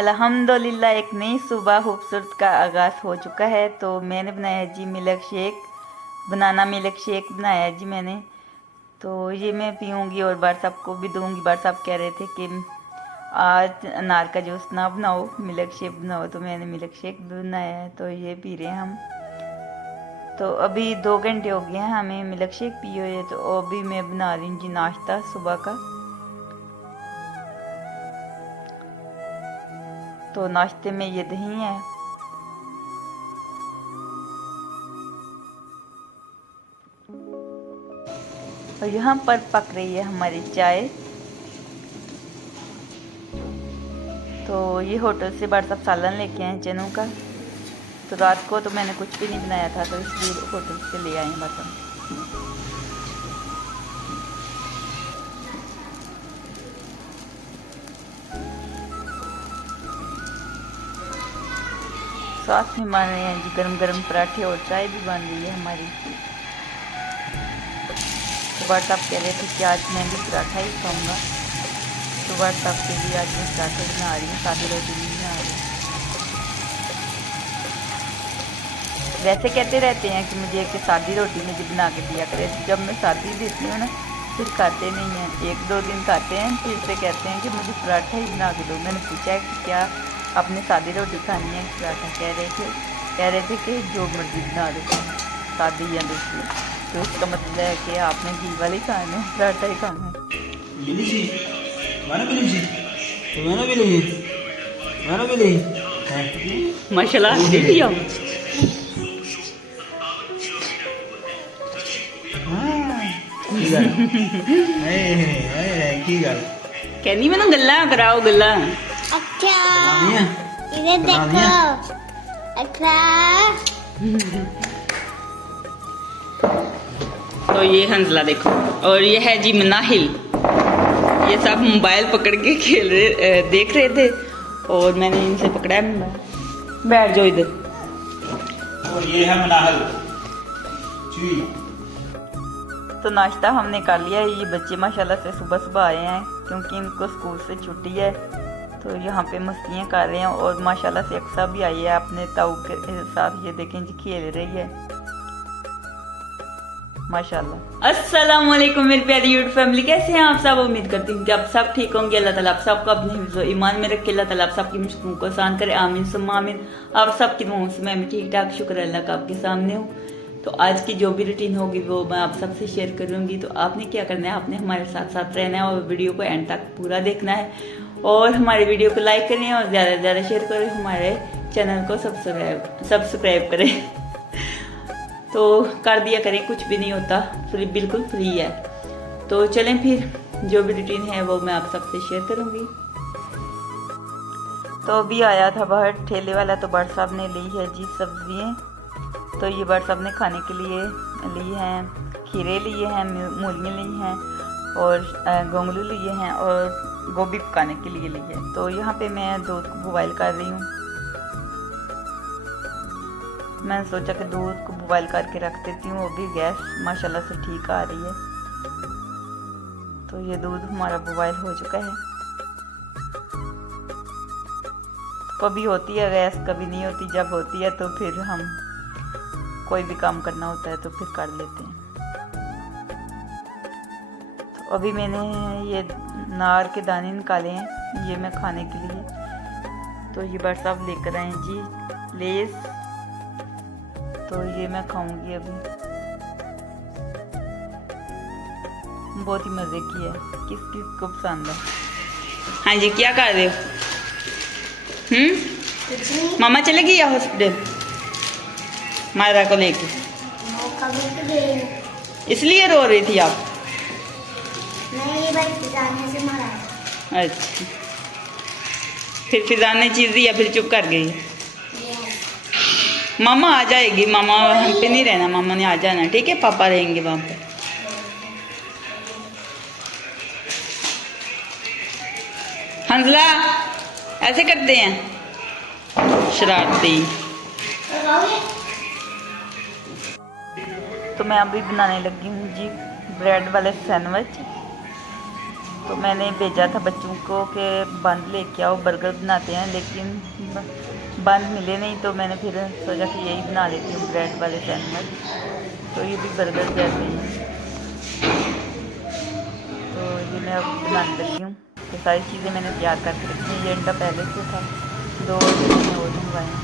अल्हम्दुलिल्लाह एक नई सुबह खूबसूरत का आगाज़ हो चुका है। तो मैंने बनाया जी milk shake, banana milk shake बनाया जी मैंने। तो ये मैं पीऊँगी और बार साहब को भी दूँगी। बार साहब कह रहे थे कि आज अनार का जूस ना बनाओ, मिल्क शेक बनाओ, तो मैंने मिल्क शेक बनाया है। तो ये पी रहे हैं हम। तो अभी 2 घंटे हो गए हैं हमें मिल्क शेक पिए हुए। तो अभी मैं बना रही हूँ जी नाश्ता सुबह का। तो नाश्ते में ये दही है, और यहाँ पर पक रही है हमारी चाय। तो ये होटल से बड़ा साहब सालन लेके आए चनों का। तो रात को तो मैंने कुछ भी नहीं बनाया था, तो इसलिए होटल से ले आए बस। साथ में बन रहे हैं जी गरम गरम पराठे और चाय भी बन रही है हमारी। तो बड़ा साहब कह रहे थे कि आज मैं भी पराठा ही खाऊंगा। तो बड़ा साहब के लिए आज मैं पराठे बना रही हूँ, सादी रोटी नहीं बना रही। वैसे कहते रहते हैं कि मुझे एक सादी रोटी मुझे बना के दिया करे। जब मैं सादी देती हूँ ना फिर खाते नहीं हैं, 1-2 दिन खाते हैं, फिर से कहते हैं कि मुझे पराठा ही बना के दो। मैंने पूछा है कि क्या आपने सादी रोटी खानी है पराठा? कह रहे थे कि जो मर्जी बना दो, सादी या दूसरी। तो उसका मतलब है कि आपने घी वाली खाना है, पराठा ही खाना है। माशाल्लाह कहनी मैं गल्ला कराओ गल्ला। अच्छा इधर देखो। अच्छा तो ये हंसला देखो, और ये है जी मनाहिल। ये सब मोबाइल पकड़ के खेल रहे देख रहे थे, और मैंने इनसे पकड़ा है मोबाइल। बैठ जाओ इधर। और ये है मनाहल जी। तो नाश्ता हमने कर लिया है। ये बच्चे माशाल्लाह से सुबह सुबह आए हैं क्योंकि इनको स्कूल से छुट्टी है। तो यहाँ पे मस्तियाँ कर रहे हैं, और माशाल्लाह से अक्सा भी आई है अपने ताऊ के साथ। ये देखें जी खेल रही है माशाल्लाह। अस्सलाम वालेकुम मेरी प्यारी यूट्यूब फैमिली, कैसे हैं आप सब? उम्मीद करती हूँ कि आप सब ठीक होंगे। अल्लाह ताला आप सबको अपने हिफ्ज़ ईमान में रखे। अल्लाह ताला आप सबकी मुश्किलों को आसान करे, आमीन सुम्मा आमीन। आप सबकी दुआओं से मैं ठीक ठाक, शुक्र अल्लाह का आपके सामने हूँ। तो आज की जो भी रूटीन होगी वो मैं आप सबसे शेयर करूँगी। तो आपने क्या करना है, आपने हमारे साथ साथ रहना है और वीडियो को एंड तक पूरा देखना है, और हमारे वीडियो को लाइक करें और ज़्यादा से ज़्यादा शेयर करें। हमारे चैनल को सब्सक्राइब करें। तो कर दिया करें, कुछ भी नहीं होता, बिल्कुल फ्री है। तो चलें फिर, जो भी रूटीन है वो मैं आप सबसे शेयर करूँगी। तो अभी आया था बाहर ठेले वाला, तो बड़ साहब ने ली है जी सब्जियाँ। तो ये बड़ साहब ने खाने के लिए ली हैं, खीरे लिए हैं, मूलियाँ ली हैं, और गोंगलू लिए हैं, और गोभी पकाने के लिए ली है। तो यहाँ पे मैं दूध को बॉयल कर रही हूँ। मैंने सोचा कि दूध को बॉयल करके रख देती हूँ। अभी गैस माशाल्लाह से ठीक आ रही है। तो ये दूध हमारा बॉयल हो चुका है। कभी होती है गैस, कभी नहीं होती। जब होती है तो फिर हम कोई भी काम करना होता है तो फिर कर लेते हैं। तो अभी मैंने ये नार के दाने निकाले हैं, ये मैं खाने के लिए। तो ये बड़ साहब लेकर आए जी लेस। तो ये मैं खाऊंगी अभी। बहुत ही मज़े की है, किस किस को पसंद है। हाँ जी, क्या कर रहे हो? मामा चले गई हॉस्पिटल मायरा को लेके, इसलिए रो रही थी आप? नहीं भाई, फिजाने से मारा। अच्छा, फिर फिजान ने चीज़ दी या फिर चुप कर गई? मामा आ जाएगी, मामा हम पे नहीं रहना, मामा ने आ जाना, ठीक है? पापा रहेंगे वहाँ पे। हंसला ऐसे करते हैं शरारती। तो मैं अभी बनाने लगी हूँ जी ब्रेड वाले सैंडविच। तो मैंने भेजा था बच्चों को कि बंद लेके आओ, बर्गर बनाते हैं, लेकिन बंद मिले नहीं, तो मैंने फिर सोचा कि यही बना लेती हूँ, ब्रेड वाले सैंडविच। तो ये भी बर्गर जैसे ही हैं, तो ये मैं अब बनाने लगी हूँ। तो सारी चीज़ें मैंने तैयार करके रखी हैं। ये अंडा पहले से था, 2 मैंने और मंगवाए हैं।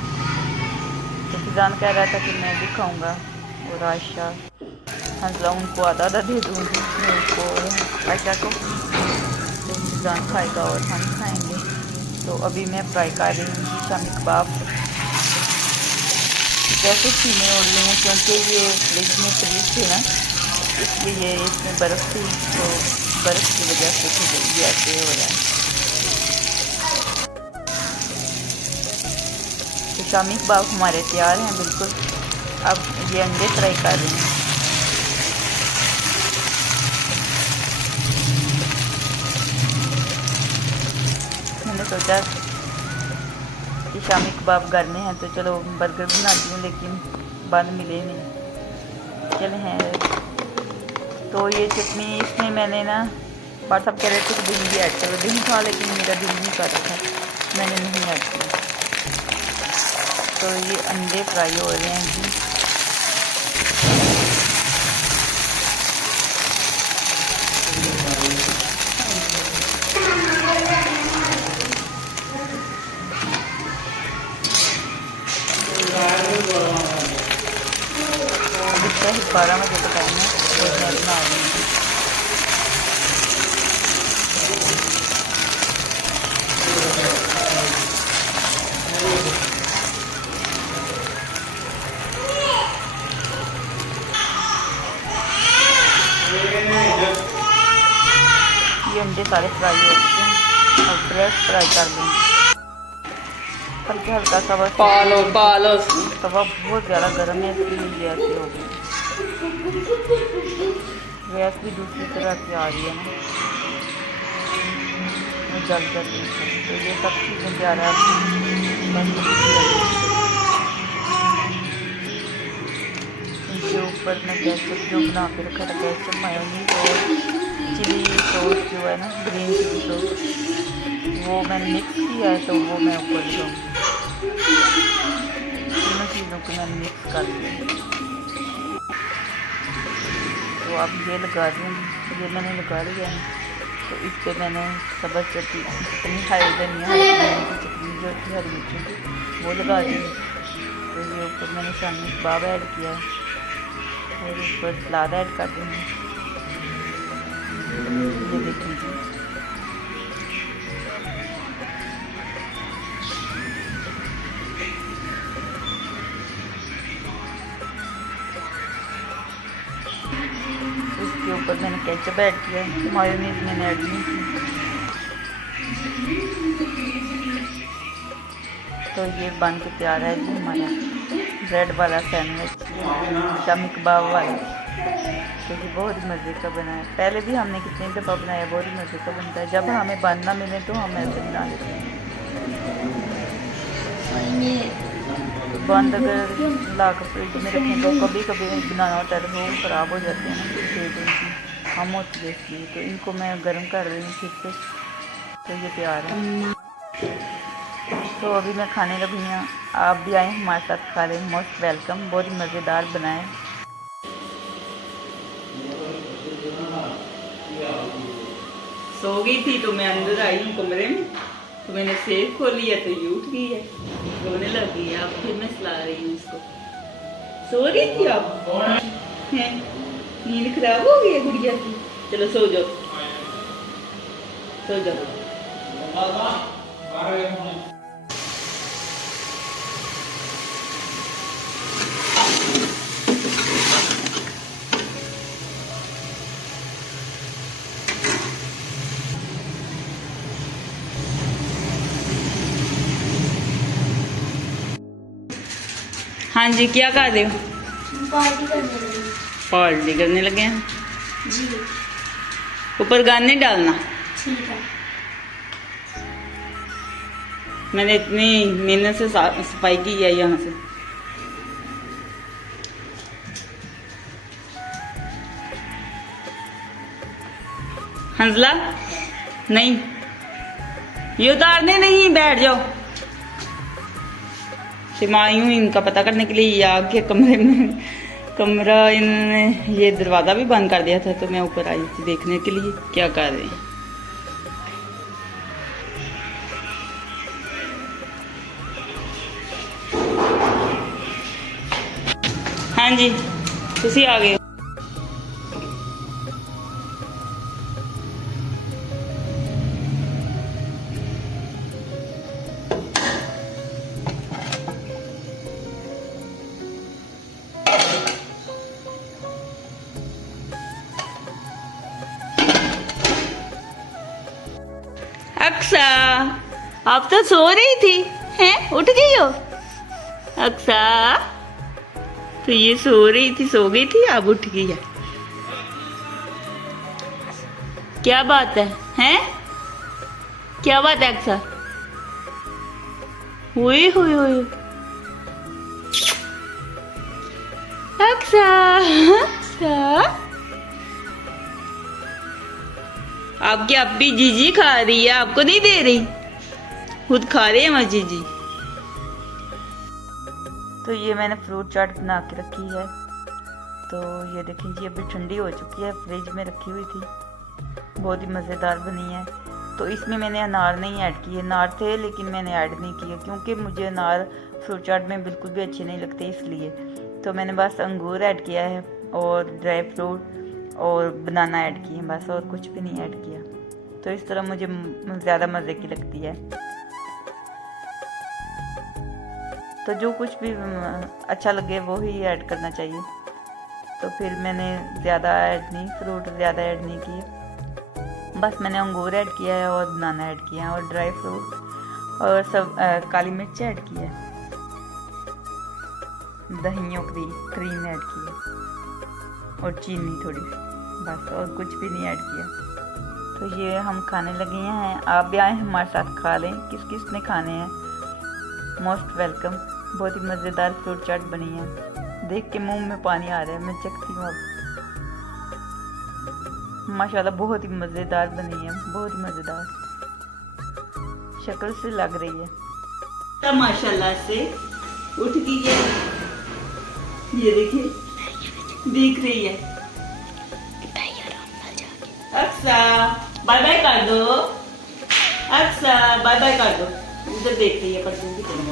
तो फिजान कह रहा था कि मैं भी खाऊँगा, और आयशा हंसला उनको आधा दे दूँगी उनको, आयशा को, तो फिजान खाएगा और हम खाएंगे। तो अभी मैं फ्राई कर रही हूँ शामी कबाब। जैसे सीने उड़ रही हूँ क्योंकि ये फ्रिज में फ्रीज थे ना, इसलिए ये इसमें बर्फ़ थी, तो बर्फ़ की वजह से फिर जल्दी ऐसे हो रहा है। तो शामी कबाब हमारे तैयार हैं बिल्कुल। अब ये अंडे फ्राई कर रही हूँ। मैंने सोचा कि शामी कबाब घर में हैं तो चलो बर्गर बनाती हूँ, लेकिन बंद मिले नहीं, चले हैं। तो ये चटनी इसमें मैंने ना व्हाट्सअप कह रहे थे कि दही भी ऐड करो, दही था लेकिन मेरा दिल नहीं कर रहा था, मैंने नहीं ऐड किया। तो ये अंडे फ्राई हो रहे हैं जी। अभी 12 बजे का टाइम है, तो मैं बना रही हूँ। ये अंडे सारे फ्राई हो चुके हैं, और ब्रेड फ्राई कर देंगे हल्का हल्का सा, बस पालो तवा बहुत ज़्यादा गर्म है, इसलिए ऐसे हो गई। गैस भी दूसरी तरह से आ रही है ना, वो जल जाती है। तो ये सब चीज़ें जा रहा है, इनके ऊपर मैं केचप जो बना के रखा था, केचप, मेयोनीज और चिली सॉस जो है ना, ग्रीन चिली सॉस, वो मैंने मिक्स किया है, तो वो मैं ऊपर दूँगी। तीनों चीज़ों को मैंने मिक्स कर दिया। तो अब ये लगा दूँगी, ये मैंने लगा लिया है। तो इस पर मैंने सब्ज़ चटनी हरी धनिया की चटनी जो थी हरी मिर्ची की, वो लगा दी। तो ये ऊपर मैंने शामी कबाब ऐड किया है, और ऊपर सलाद ऐड कर दूँगी। ये देखिए, इसके ऊपर मैंने केचप ऐड किया है, मेयोनीज मैंने ऐड नहीं की। तो ये बन के तैयार है जी हमारा ब्रेड वाला सैंडविच, शामी कबाब वाला। तो ये बहुत ही मज़े का बना है। पहले भी हमने कितनी दफ़ा बनाया, बहुत ही मज़े का बनता है। जब हमें बंद ना मिले तो हम ऐसे बना लेते हैं। बंद अगर ला कर फ्रिज में रखें तो कभी कभी बनाना होता है तो वो ख़राब हो जाते हैं ना, फ्रिज की हम होती है, इसलिए तो इनको मैं गर्म कर रही हूँ फिर से। तो ये तैयार है। तो अभी मैं खाने लगी हूँ, आप भी आए हमारे साथ खा लें, मोस्ट वेलकम। बहुत ही मज़ेदार बनाए। सो गई थी तो मैं अंदर आई हूँ कमरे में, तो मैंने सेफ खोल लिया तो ये उठ गई है, रोने लग गई है। अब फिर मैं सुला रही हूँ इसको। सो रही थी आप हैं, नींद खराब हो गई है गुड़िया की। चलो सो जाओ, सो जाओ। हाँ जी, क्या कर रहे हो? पार्टी करने लगी। पार्टी करने लगे हैं जी ऊपर गाने डालना। ठीक है। मैंने इतनी मेहनत से सफाई की है यहाँ से। हंसला नहीं, ये उतारने नहीं, बैठ जाओ। फिर मैं आई हूँ इनका पता करने के लिए, ये आके कमरे में, कमरा इन्होंने ये दरवाज़ा भी बंद कर दिया था, तो मैं ऊपर आई थी देखने के लिए क्या कर रहे हैं। हाँ जी, तुसी आ गए हो। अक्सा, आप तो सो रही थी, हैं? उठ गई हो अक्सा? तो ये सो रही थी, सो गई थी, अब उठ गई है। क्या बात है, हैं? क्या बात है अक्सा? हुई हुई हुई अक्सा, अक्सा आपकी अब्बी जीजी खा रही है, आपको नहीं दे रही, खुद खा रही है मैं जीजी। तो ये मैंने फ्रूट चाट बना के रखी है। तो ये देखें जी, अभी ठंडी हो चुकी है, फ्रिज में रखी हुई थी, बहुत ही मज़ेदार बनी है। तो इसमें मैंने अनार नहीं ऐड किए, अनार थे लेकिन मैंने ऐड नहीं किए क्योंकि मुझे अनार फ्रूट चाट में बिल्कुल भी अच्छे नहीं लगते, इसलिए। तो मैंने बस अंगूर ऐड किया है और ड्राई फ्रूट और बनाना ऐड किए, बस और कुछ भी नहीं ऐड किया। तो इस तरह मुझे ज़्यादा मज़े की लगती है। तो जो कुछ भी अच्छा लगे वो ही ऐड करना चाहिए। तो फिर मैंने ज़्यादा ऐड नहीं, फ्रूट ज़्यादा ऐड नहीं किए, बस मैंने अंगूर ऐड किया है और बनाना ऐड किया है और ड्राई फ्रूट और सब काली मिर्च ऐड की है, दहियों क्रीम ऐड की है और चीनी थोड़ी सी, बस और कुछ भी नहीं ऐड किया। तो ये हम खाने लगे हैं, आप भी आए हमारे साथ खा लें। किस किस ने खाने हैं, मोस्ट वेलकम। बहुत ही मज़ेदार फ्रूट चाट बनी है, देख के मुंह में पानी आ रहा है, मैं चखती हूँ अब। माशाल्लाह बहुत ही मज़ेदार बनी है, बहुत ही मज़ेदार, शक्ल से लग रही है। तो माशाल्लाह से उठ गई है, ये देखिए दिख रही है। अक्सा बाय बाय कर दो, अक्सा बाय बाय कर दो, उधर देख रही है परसों की तरह।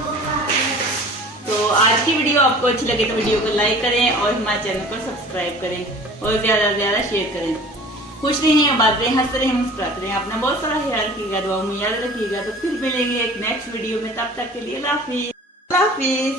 तो आज की वीडियो आपको अच्छी लगे तो वीडियो को लाइक करें और हमारे चैनल को सब्सक्राइब करें और ज़्यादा से ज़्यादा शेयर करें। खुश रहें, बात रहें, हंसते रहें, मुस्कुराते रहें। अपना बहुत सारा ख्याल रखिएगा, दुआ में याद रखिएगा। तो फिर मिलेंगे एक नेक्स्ट वीडियो में, तब तक के लिए अल्लाह हाफिज़।